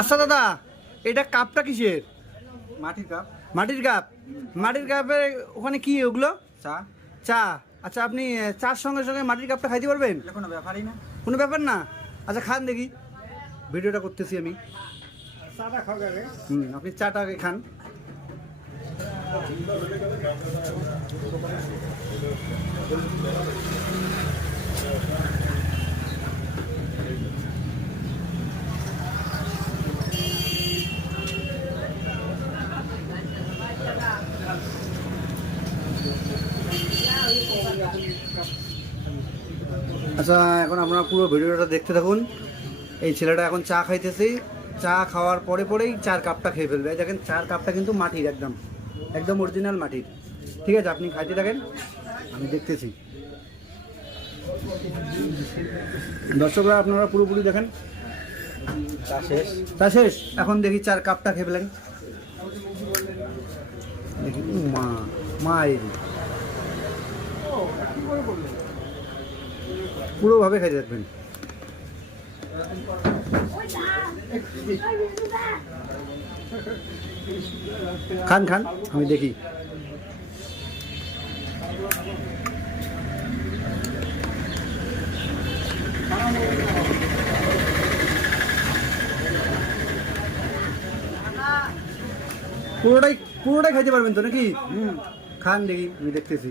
আচ্ছা দাদা এটা কাপটা কিসের? মাটির কাপ। মাটির কাপ? মাটির কাপের ওখানে কি ওগুলো? চা। চা। আচ্ছা আপনি চার সঙ্গে সঙ্গে মাটির কাপটা খাইতে পারবেন? কোনো ব্যাপারই না। কোনো ব্যাপার না? আচ্ছা খান দেখি। ভিডিওটা করতেছি আমি। হুম আপনি চাটা আগে খান। আচ্ছা এখন আপনারা পুরো ভিডিওটা দেখতে থাকুন। এই ছেলেটা এখন চা খাইতেছে। চা খাওয়ার পরে পরেই চার কাপটা খেয়ে ফেলবে। দেখেন চার কাপটা কিন্তু মাটির একদম একদম অরিজিনাল মাটির। ঠিক আছে আপনি খাইতে থাকেন আমি দেখতেছি। দর্শকরা আপনারা পুরোপুরি দেখেন। চা শেষ। এখন দেখি চার কাপটা খেয়ে ফেলেন। দেখি মা মা এই। পুরোভাবে খাইতে থাকবেন খান খান, আমি দেখি। পুরোটাই পুরোটাই খাইতে পারবেন তো নাকি? হুম, খান দেখি, আমি দেখতেছি।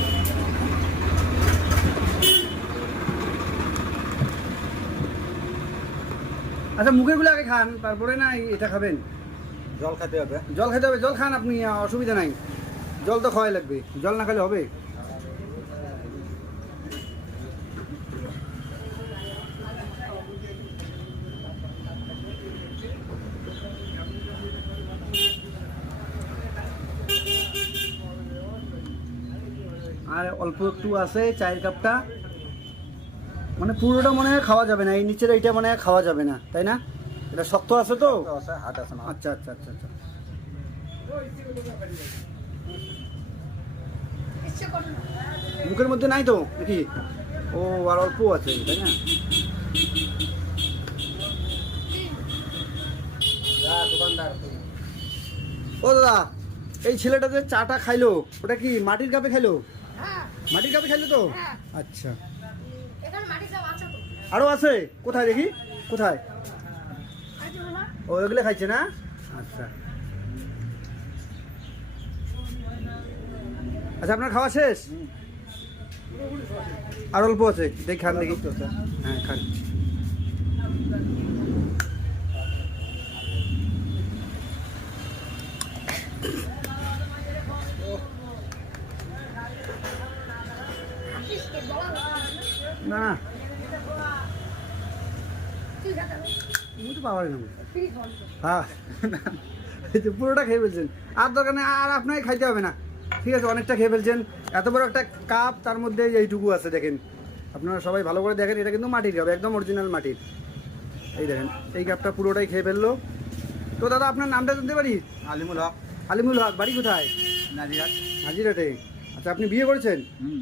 আচ্ছা মুখেরগুলো আগে খান তারপরে না এটা খাবেন। জল খেতে হবে। জল খেতে হবে জল খান আপনি অসুবিধা নাই। জল তো খাওয়াই লাগবে জল না খেলে হবে। আর অল্প একটু আছে চায়ের কাপটা। মানে পুরোটা মনে হয় খাওয়া যাবে না এই নিচের এইটা মনে হয় খাওয়া যাবে না তাই না? এটা শক্ত আছে তো? আছে হাট আছে না আচ্ছা আচ্ছা আচ্ছা আচ্ছা। মুখের মধ্যে নাই তো নাকি? ও আর অল্প আছে তাই না? ও দাদা এই ছেলেটা যে চাটা খাইলো ওটা কি মাটির কাপে খাইলো? হ্যাঁ। মাটির কাপে খাইলো তো? হ্যাঁ। আচ্ছা। আছে আরও আছে? কোথায় দেখি? কোথায়? ও এগুলো খাইছে না? আচ্ছা। আচ্ছা আপনার খাওয়া শেষ? আর অল্প আছে দেখি খান দেখি। হ্যাঁ খান। আসিস না তো হ্যাঁ পুরোটা খেয়ে ফেলছেন। আর দরকার নেই আর আপনাকে খাইতে হবে না। ঠিক আছে অনেকটা খেয়ে ফেলছেন। এত বড় একটা কাপ তার মধ্যে এইটুকু আছে দেখেন। আপনারা সবাই ভালো করে দেখেন এটা কিন্তু মাটির কাপ একদম অরিজিনাল মাটির। এই দেখেন এই কাপটা পুরোটাই খেয়ে ফেলল। তো দাদা আপনার নামটা জানতে পারি? আলিমুল হক। আলিমুল হক বাড়ি কোথায়? নাজিরাট। হাজিরাটে আচ্ছা আপনি বিয়ে করেছেন? হুম।